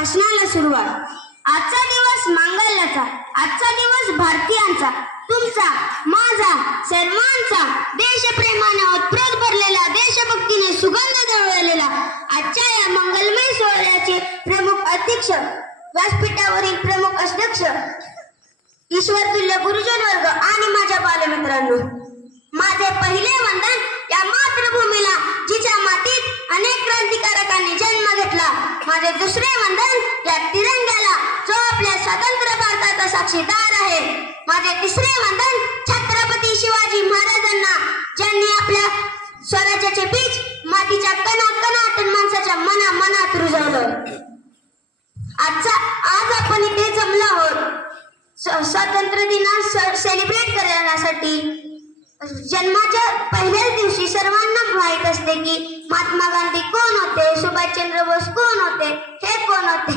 भाषणाला सुरुवात. आजचा दिवस मांगल्याचा आजचा दिवस भारतीयांचा तुमचा माझा सर्वांचा. देशप्रेमाने उत्प्रेत भरलेला देशभक्तीने सुगंध दळवलेला आजच्या या मंगलमय सोहळ्याचे प्रमुख अध्यक्ष व्यासपीठावरील प्रमुख अध्यक्ष ईश्वर तुल्य गुरुजन वर्ग आणि माझ्या बालमित्रांनो माझे पहिले वंदन माझे दुसरे वंदन या तिरंग्याला जो आपल्या स्वतंत्र भारताचा साक्षीदार आहे. माझे तिसरे वंदन छत्रपती शिवाजी महाराजांना ज्यांनी आपल्या स्वराज्याचे बीज मातीच्या कणात जन्माच्या पहिल्याच दिवशी सर्वांना माहीत असते की महात्मा गांधी कोण होते सुभाषचंद्र बोस कोण होते हे कोण होते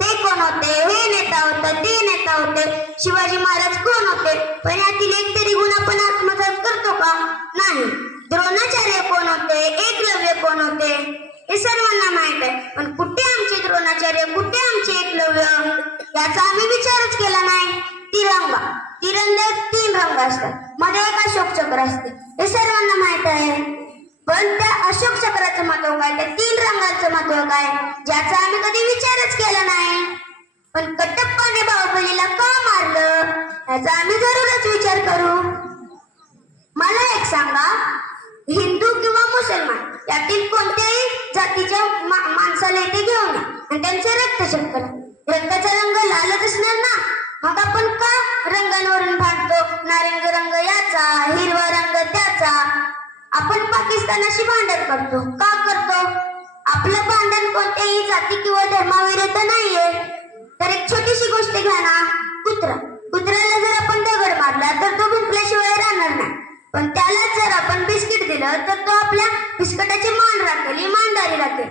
ते कोण होते हे नेता होते ते नेता होते शिवाजी महाराज कोण होते पण यातील एक तरी गुण आपण आत्मसात करतो का? नाही. द्रोणाचार्य कोण होते एकलव्य कोण होते हे सर्वांना माहीत आहे. पण कुठे आमचे द्रोणाचार्य कुठे आमचे एकलव्य याचा आम्ही विचार तिरंगा तिरंगात तीन रंग असतात. मध्ये एक अशोक चक्र असते. हे सर्वांना माहीत आहे. पण त्या अशोक चक्राचं महत्त्व काय? त्या तीन रंगाचं महत्त्व काय? ज्याचा आम्ही कधी विचारच केला नाही. पण कटप्पाने बाहुबलीला का मारलं? याचा आम्ही जरूरच विचार करू. मला एक सांगा. हिंदू किंवा मुसलमान यातील कोणत्याही जातीच्या माणसाला इथे घेऊन आणि त्यांचे रक्त check करा रक्ताचा रंग लालच असणार ना? मग आपण का रंगांवरून भांडतो नारंगी रंग याचा हिरवा रंग त्याचा. आपण पाकिस्तानाशी भांडण करतो. का करतो? आपलं भांडण कोणत्याही जाती किंवा धर्माविरुद्ध नाहीये. तर एक छोटीशी गोष्ट घ्या ना. कुत्रा. कुत्र्याला जर आपण दगड मारला तर तो भुंकल्याशिवाय राहणार नाही. पण त्यालाच जर आपण बिस्किट दिलं तर तो आपल्या बिस्किटाची मान राखेल इमानदारी राखेल.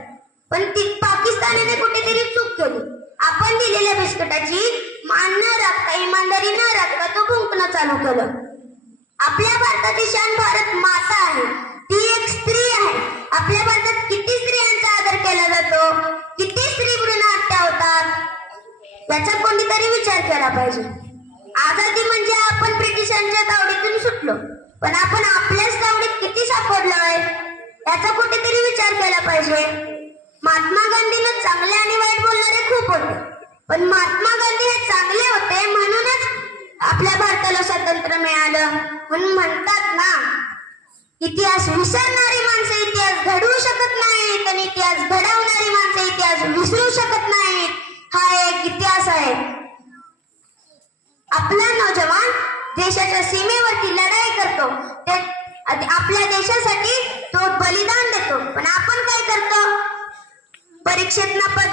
पण ती पाकिस्तानीने कुठेतरी चूक केली. आपण दिलेल्या बिस्किटाची मान न राखता इमानदारी न राखता तो भुंकणं चालू केलं आपल्या भारताची शान भारत माता आहे. ती एक स्त्री आहे. आपल्या भारतात किती स्त्रियांचा आदर केला जातो? किती स्त्री भ्रूण हत्या होतात? याचा कोणीतरी विचार केला पाहिजे. आझादी म्हणजे आपण ब्रिटिशांच्या दावडीतून सुटलो. पण आपण आपल्याच दावडीत किती सापडलोय याचा कुठेतरी विचार केला पाहिजे. महात्मा गांधीनं चांगले आणि वाईट बोलणारे खूप होते. पण महात्मा गांधी हे चांगले होते म्हणूनच आपल्या भारताला स्वातंत्र्य मिळालं. म्हणून म्हणतात ना इतिहास विसरणारी माणसं इतिहास घडवू शकत नाहीत आणि इतिहास घडवणारी माणसं इतिहास विसरू शकत नाहीत. हा एक इतिहास आहे. आपला नौजवान देशाच्या सीमेवरती लढाई करतो. ते आपल्या देशासाठी तो बलिदान देतो. पण आपण काय करतो? परीक्षेत नापास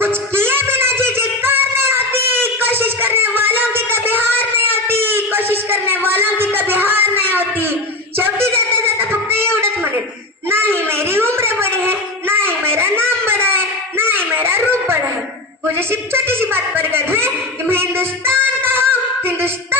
कुछ किए बिना झिझकार नहीं आती, कोशिश करने वालों की कभी हार नहीं कोशिश करने वालों की कभी हार नहीं होती। मेरी उम्र बड़ी है नाही मेरा नाम बड़ा है नाही मेरा रूप बड़ा है मुझे सिर्फ़ छोटी सी बात पर गर्व है कि मैं हिंदुस्तान का हूँ, हिंदुस्तान